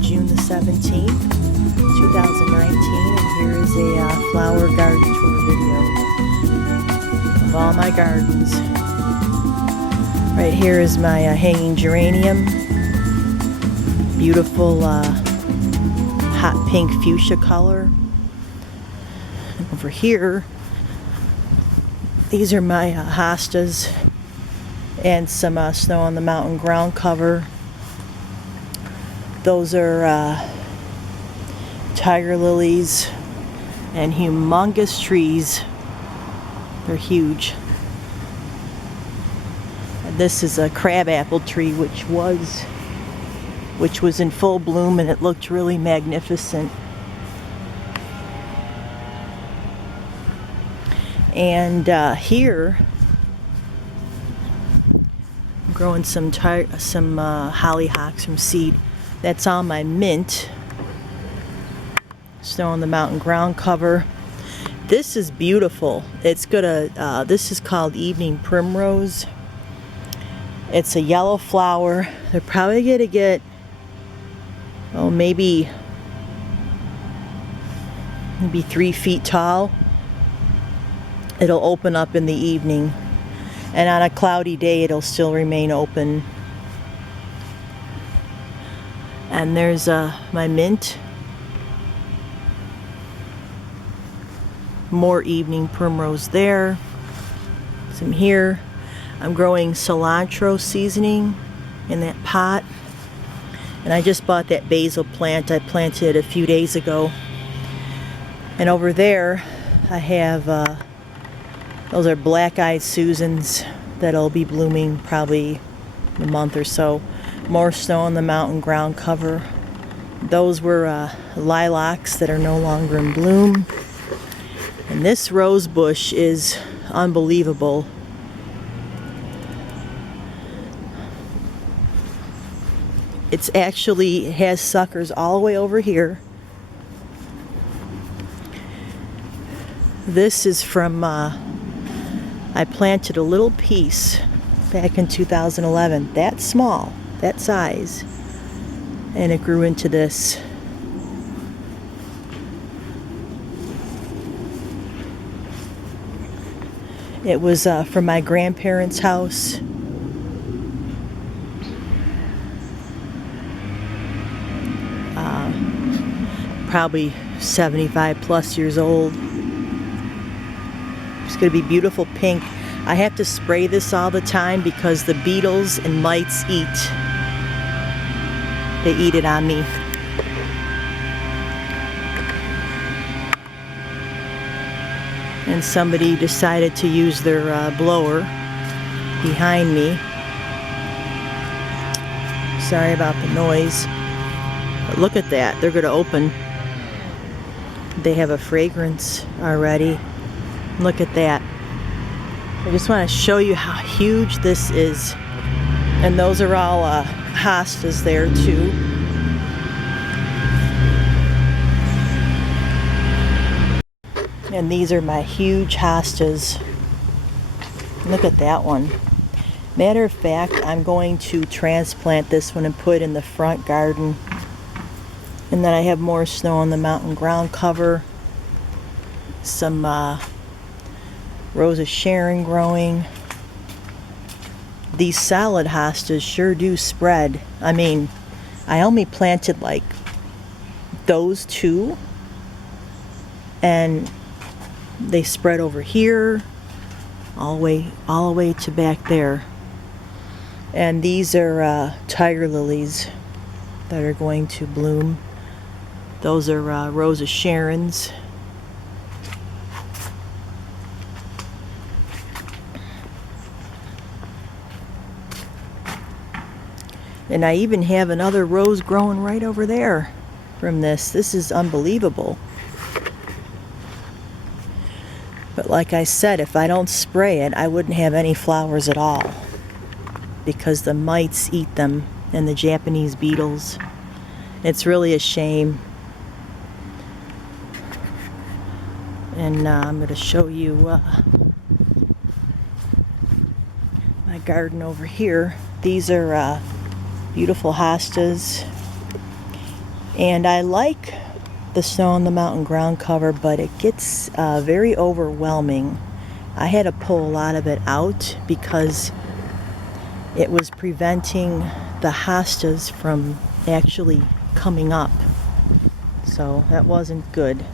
June the 17th, 2019, and here is a flower garden tour video of all my gardens. Right here is my hanging geranium, beautiful hot pink fuchsia color. And over here, these are my hostas, and some snow on the mountain ground cover. Those are tiger lilies and humongous trees. They're huge. And this is a crabapple tree which was in full bloom, and it looked really magnificent. And here I'm growing some hollyhocks from seed. That's all my mint. Snow on the mountain ground cover. This is beautiful. It's gonna. This is called evening primrose. It's a yellow flower. They're probably gonna get, oh, maybe 3 feet tall. It'll open up in the evening, and on a cloudy day it'll still remain open. And there's my mint. More evening primrose there. Some here. I'm growing cilantro seasoning in that pot. And I just bought that basil plant. I planted it a few days ago. And over there I have those are black-eyed Susans that'll be blooming probably in a month or so. More snow on the mountain ground cover. Those were lilacs that are no longer in bloom. And this rose bush is unbelievable. It actually has suckers all the way over here. This is from, I planted a little piece back in 2011. That small, that size. And it grew into this. It was from my grandparents' house. Probably 75 plus years old. It's going to be beautiful pink. I have to spray this all the time because the beetles and mites eat it on me. And somebody decided to use their blower behind me. Sorry about the noise. But look at that. They're going to open. They have a fragrance already. Look at that. I just want to show you how huge this is. And those are all hostas there too. And these are my huge hostas. Look at that one. Matter of fact, I'm going to transplant this one and put it in the front garden. And then I have more snow on the mountain ground cover. Some Rose of Sharon growing. These salad hostas sure do spread. I mean, I only planted like those two, and they spread over here all the way to back there. And these are tiger lilies that are going to bloom. Those are Rose of Sharons. And I even have another rose growing right over there from this. This is unbelievable. But like I said, if I don't spray it, I wouldn't have any flowers at all, because the mites eat them, and the Japanese beetles. It's really a shame. And I'm going to show you my garden over here. These are beautiful hostas. And I like the snow on the mountain ground cover, but it gets very overwhelming. I had to pull a lot of it out because it was preventing the hostas from actually coming up. So that wasn't good.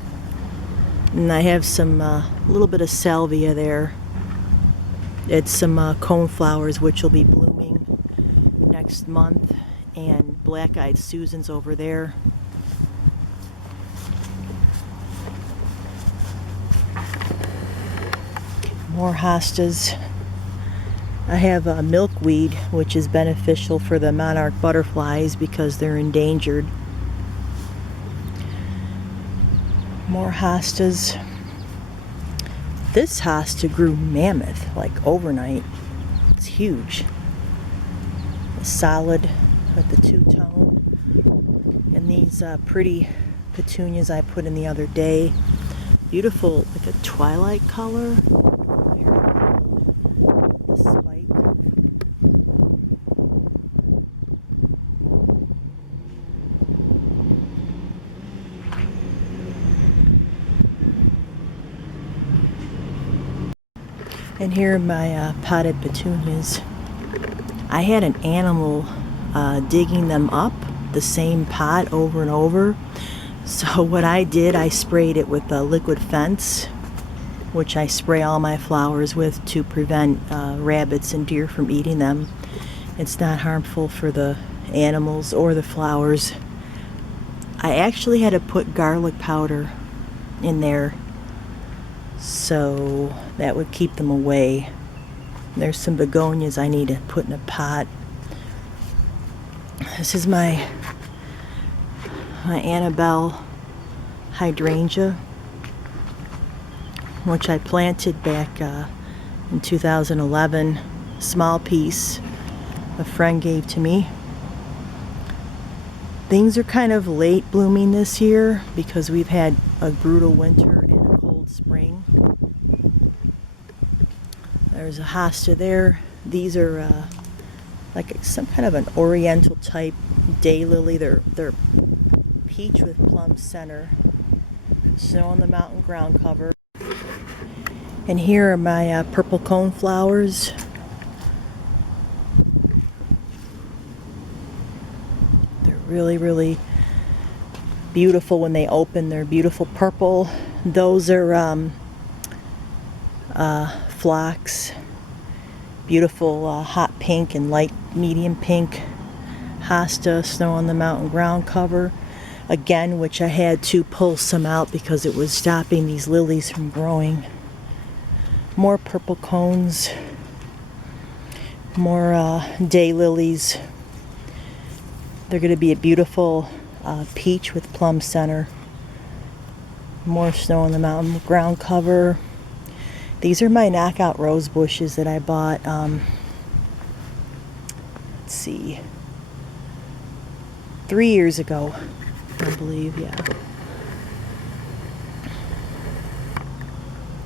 And I have some little bit of salvia there. It's some coneflowers which will be blooming next month, and black-eyed Susans over there. More hostas. I have milkweed, which is beneficial for the monarch butterflies because they're endangered. More hostas. This hosta grew mammoth, like overnight. It's huge. A solid with the two-tone. And these pretty petunias I put in the other day. Beautiful, like a twilight color. The spike. And here are my potted petunias. I had an animal digging them up, the same pot over and over. So what I did, I sprayed it with a liquid fence, which I spray all my flowers with to prevent rabbits and deer from eating them. It's not harmful for the animals or the flowers. I actually had to put garlic powder in there so that would keep them away. There's some begonias I need to put in a pot. This is my Annabelle hydrangea, which I planted back in 2011. Small piece a friend gave to me. Things are kind of late blooming this year because we've had a brutal winter and a cold spring. There's a hosta there. These are like some kind of an oriental type daylily. They're peach with plum center. Snow on the mountain ground cover. And here are my purple cone flowers. They're really, really beautiful when they open. They're beautiful purple. Those are phlox. Beautiful hot pink and light medium pink hosta, snow on the mountain ground cover. Again, which I had to pull some out because it was stopping these lilies from growing. More purple cones. More daylilies. They're going to be a beautiful peach with plum center. More snow on the mountain ground cover. These are my knockout rose bushes that I bought, let's see, 3 years ago, I believe, yeah.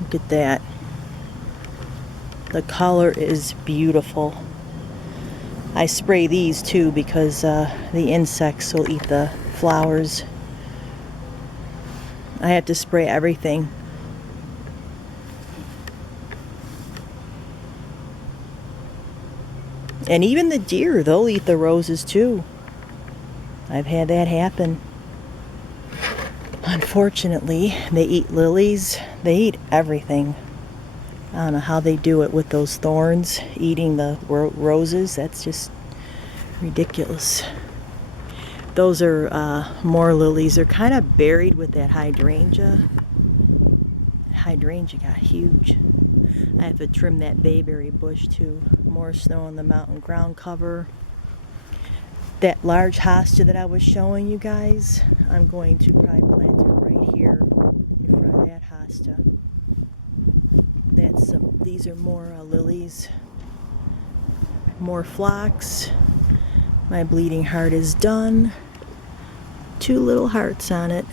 Look at that. The color is beautiful. I spray these too because the insects will eat the flowers. I have to spray everything. And even the deer, they'll eat the roses too. I've had that happen. Unfortunately, they eat lilies. They eat everything. I don't know how they do it with those thorns, eating the roses. That's just ridiculous. Those are more lilies. They're kind of buried with that hydrangea. Hydrangea got huge. I have to trim that bayberry bush too. More snow on the mountain ground cover. That large hosta that I was showing you guys, I'm going to probably plant it right here in front of that hosta. These are more lilies. More phlox. My bleeding heart is done. 2 little hearts on it.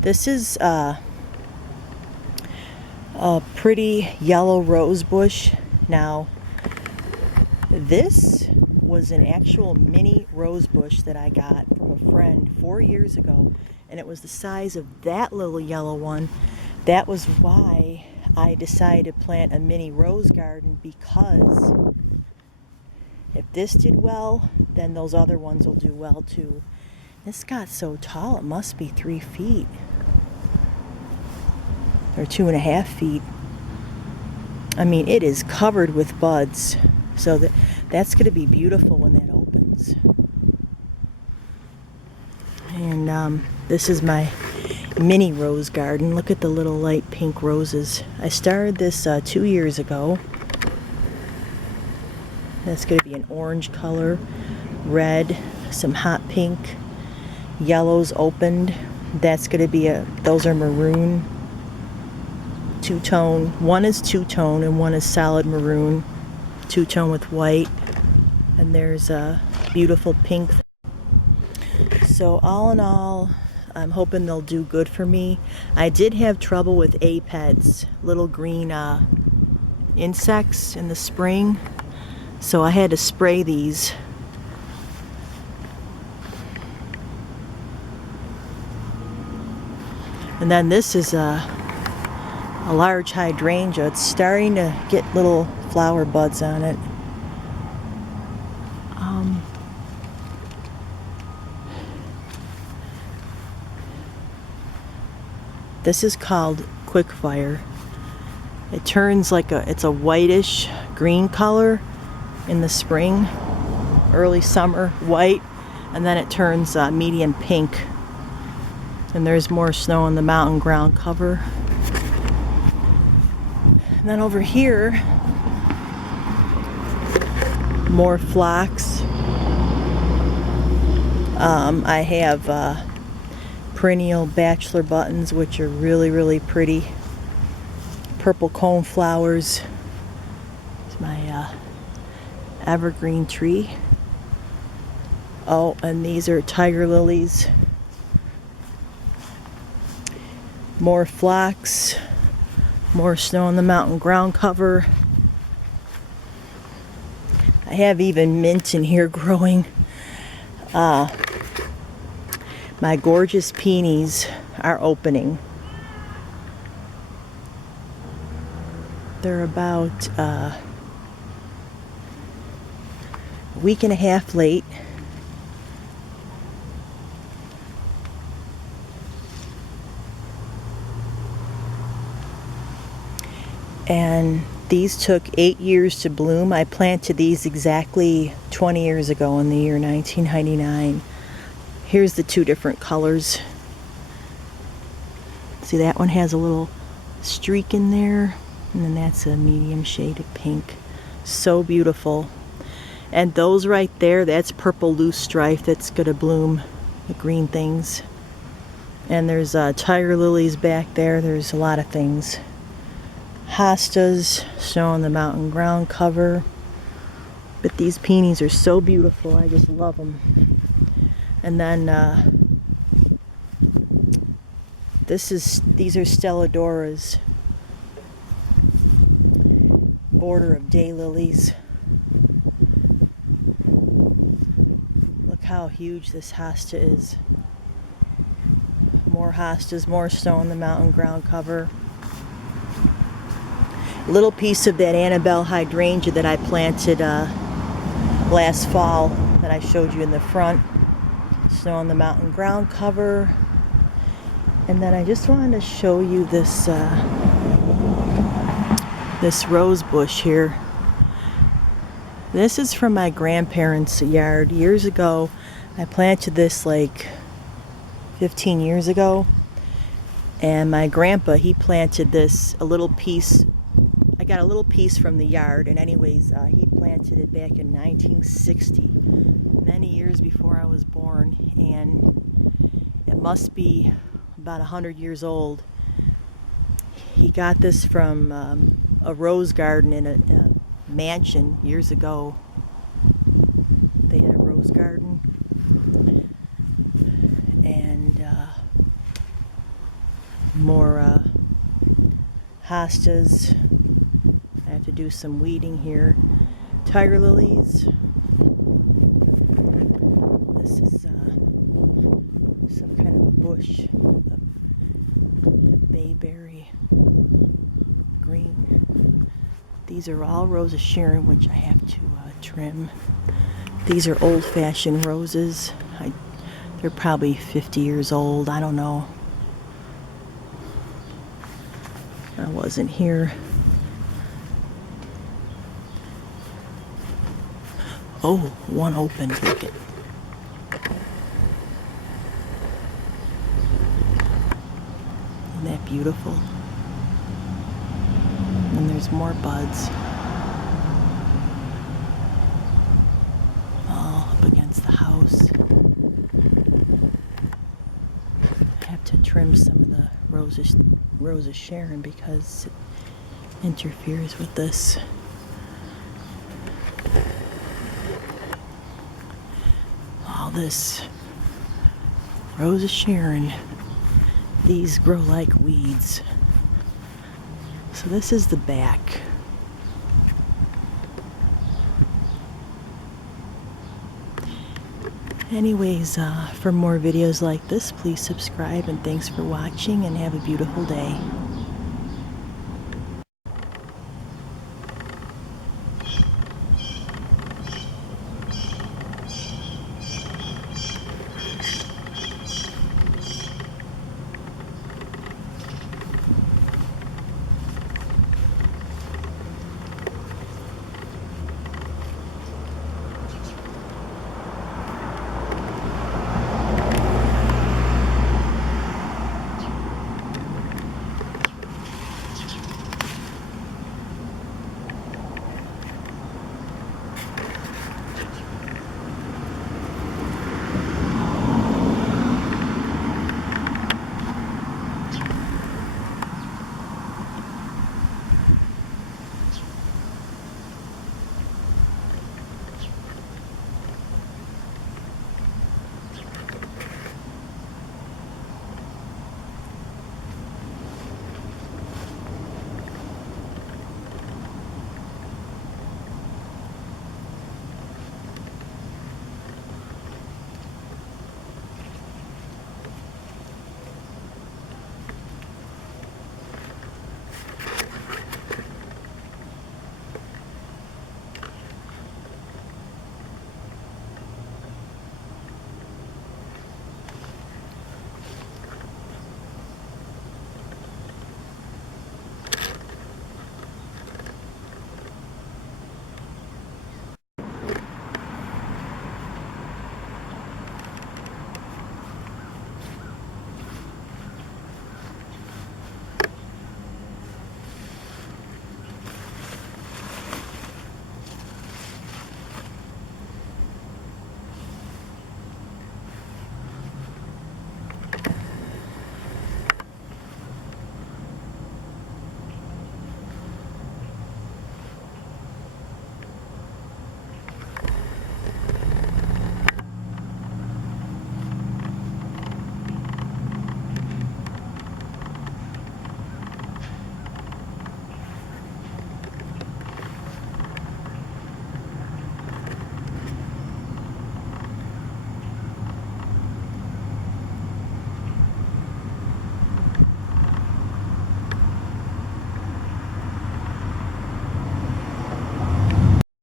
This is a pretty yellow rose bush. Now, this was an actual mini rose bush that I got from a friend 4 years ago, and it was the size of that little yellow one. That was why I decided to plant a mini rose garden, because if this did well, then those other ones will do well too. This got so tall, it must be 3 feet. Or 2.5 feet. I mean, it is covered with buds. So that's going to be beautiful when that opens. And this is my mini rose garden. Look at the little light pink roses. I started this 2 years ago. That's going to be an orange color, red, some hot pink, yellows opened. That's going to be those are maroon, two-tone. One is two-tone and one is solid maroon, two-tone with white. And there's a beautiful pink. So all in all, I'm hoping they'll do good for me. I did have trouble with aphids, little green insects in the spring. So I had to spray these. And then this is a large hydrangea. It's starting to get little flower buds on it. This is called Quickfire. It turns like it's a whitish green color in the spring, early summer white, and then it turns medium pink. And there's more snow on the mountain ground cover. And then over here, more phlox. I have perennial bachelor buttons, which are really, really pretty. Purple cone flowers. It's my evergreen tree. Oh, and these are tiger lilies. More phlox. More snow on the mountain ground cover. I have even mint in here growing. My gorgeous peonies are opening. They're about a week and a half late. And these took 8 years to bloom. I planted these exactly 20 years ago in the year 1999. Here's the two different colors. See, that one has a little streak in there, and then that's a medium shade of pink. So beautiful. And those right there, that's purple loose strife that's gonna bloom, the green things. And there's tiger lilies back there. There's a lot of things. Hostas, snow on the mountain ground cover. But these peonies are so beautiful. I just love them. And then these are stelladoras, border of daylilies. Look how huge this hosta is. More hostas, more snow on the mountain ground cover. A little piece of that Annabelle hydrangea that I planted last fall that I showed you in the front. Snow on the mountain ground cover. And then I just wanted to show you this this rose bush here. This is from my grandparents' yard years ago. I planted this like 15 years ago. And my grandpa, he planted this, a little piece. I got a little piece from the yard, and anyways, he planted it back in 1960, many years before I was born, and it must be about 100 years old. He got this from a rose garden in a mansion years ago. They had a rose garden, and more hostas. I have to do some weeding here. Tiger lilies. This is some kind of a bush. Bayberry green. These are all Roses Sharon, which I have to trim. These are old-fashioned roses. They're probably 50 years old. I don't know. I wasn't here. Oh, one open. Look at. Isn't that beautiful? And there's more buds. All up against the house. I have to trim some of the Roses Sharon because it interferes with this. All this Roses Sharon. These grow like weeds. So this is the back. Anyways, for more videos like this, please subscribe, and thanks for watching, and have a beautiful day.